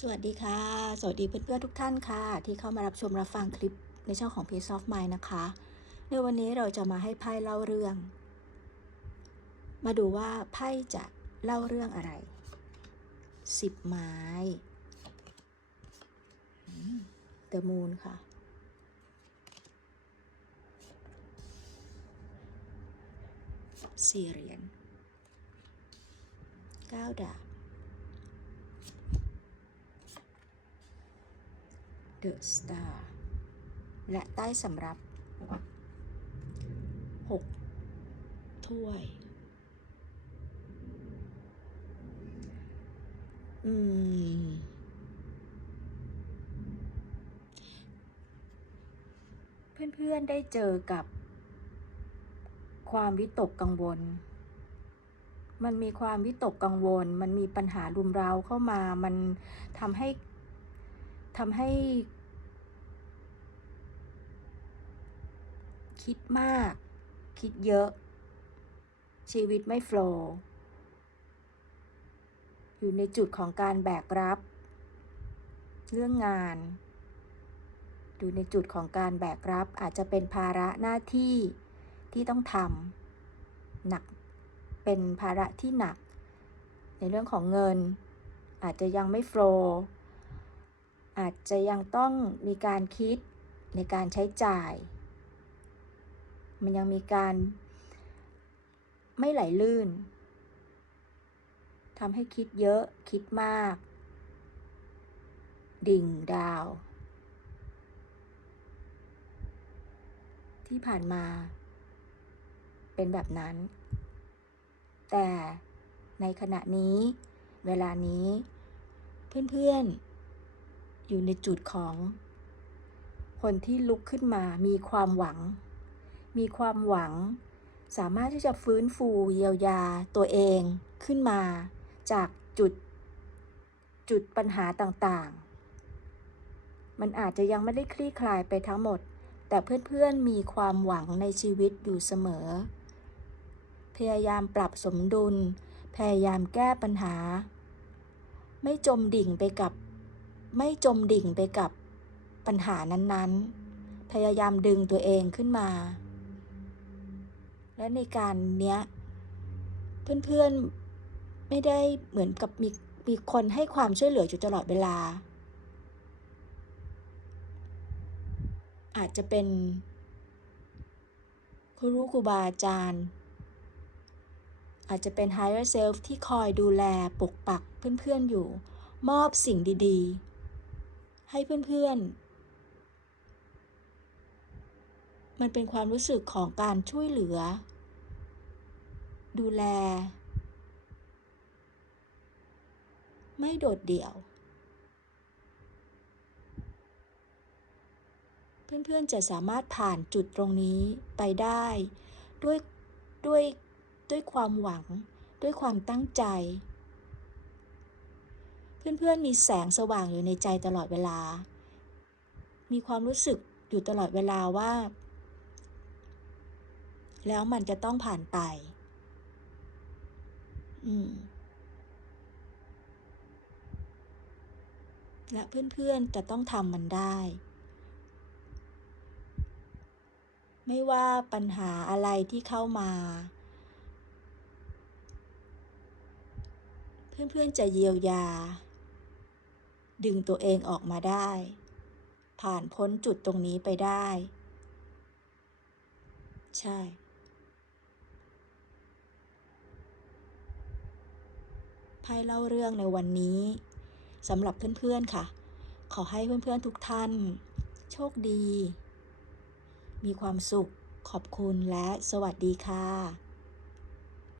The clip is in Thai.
สวัสดีค่ะ สวัสดีเพื่อนๆทุกท่านค่ะ ที่เข้ามารับชมรับฟังคลิปในช่องของ Peace of Mind นะคะ ในวันนี้เราจะมาให้ไพ่เล่าเรื่อง มาดูว่าไพ่จะเล่าเรื่องอะไรสิบไม้เดอะมูนค่ะ สี่เหรียญเก้าดาบ The Star และใต้สำรับ 6 ถ้วย อืม เพื่อนๆได้เจอกับความวิตกกังวล มันมีความวิตกกังวล มันมีปัญหารุมเร้าเข้ามา มันทำให้ ทำให้คิดมาก คิดเยอะ ชีวิตไม่โฟล์อยู่ในจุดของการแบกรับ เรื่องงาน อยู่ในจุดของการแบกรับอาจจะเป็นภาระหน้าที่ที่ต้องทำหนักเป็นภาระที่หนัก ในเรื่องของเงิน อาจจะยังไม่โฟล์ อาจจะยังต้องมีการคิดในการใช้จ่าย มันยังมีการไม่ไหลลื่นทำให้คิดเยอะคิดมาก ดิ่งดาว ที่ผ่านมา เป็นแบบนั้น แต่ในขณะนี้ เวลานี้ เพื่อนๆ อยู่ในจุดของ คนที่ลุกขึ้นมามีความหวัง มีความหวัง สามารถที่จะฟื้นฟูเยียวยาตัวเองขึ้นมาจากจุด จุดปัญหาต่างๆ มันอาจจะยังไม่ได้คลี่คลายไปทั้งหมด แต่เพื่อนๆมีความหวังในชีวิตอยู่เสมอ พยายามปรับสมดุล พยายามแก้ปัญหา ไม่จมดิ่งไปกับ ไม่จมดิ่งไปกับปัญหานั้นๆ พยายามดึงตัวเองขึ้นมา และในการเนี้ย เพื่อนๆไม่ได้เหมือนกับมีมีคนให้ความช่วยเหลืออยู่ตลอดเวลา อาจจะเป็นครูรู้ครูบาอาจารย์ อาจจะเป็น higher self ที่คอยดูแลปกปักเพื่อนๆอยู่ มอบสิ่งดีๆ ให้เพื่อนๆ มันเป็นความรู้สึกของการช่วยเหลือ ดูแล ไม่โดดเดี่ยว เพื่อนๆจะสามารถผ่านจุดตรงนี้ไปได้ด้วยด้วยด้วยความหวัง ด้วยความตั้งใจ เพื่อนๆมีแสงสว่างอยู่ในใจตลอดเวลา มีความรู้สึกอยู่ตลอดเวลาว่า แล้วมันจะต้องผ่านไป อืมและเพื่อนๆจะต้องทำมันได้ ไม่ว่าปัญหาอะไรที่เข้ามา เพื่อนๆจะเยียวยา ดึงตัวเองออกมาได้ ผ่านพ้นจุดตรงนี้ไปได้ ใช่ ไพ่เล่าเรื่องในวันนี้สำหรับเพื่อนๆค่ะ ขอให้เพื่อนๆทุกท่าน โชคดี มีความสุขขอบคุณและสวัสดีค่ะ